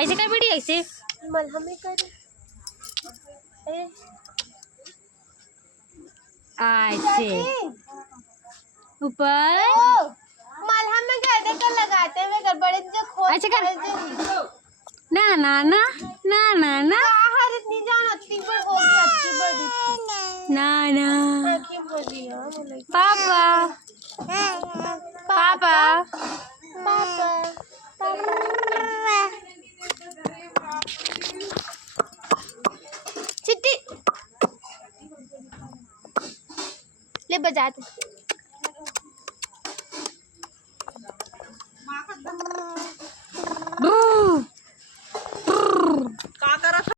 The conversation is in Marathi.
ऐसे काय बेटी ऐसे मलहम कर ऐसे ऊपर मलहम में गड्ढे का लगाते हुए गड़बड़े जो खोद ऐसे कर ना ना ना ना ना ना बाहर इतनी जान अच्छी पर हो गई अच्छी बड़ी ना ना आंखें बोली यार बोले पापा पापा पापा चिट्टी ले बजा दे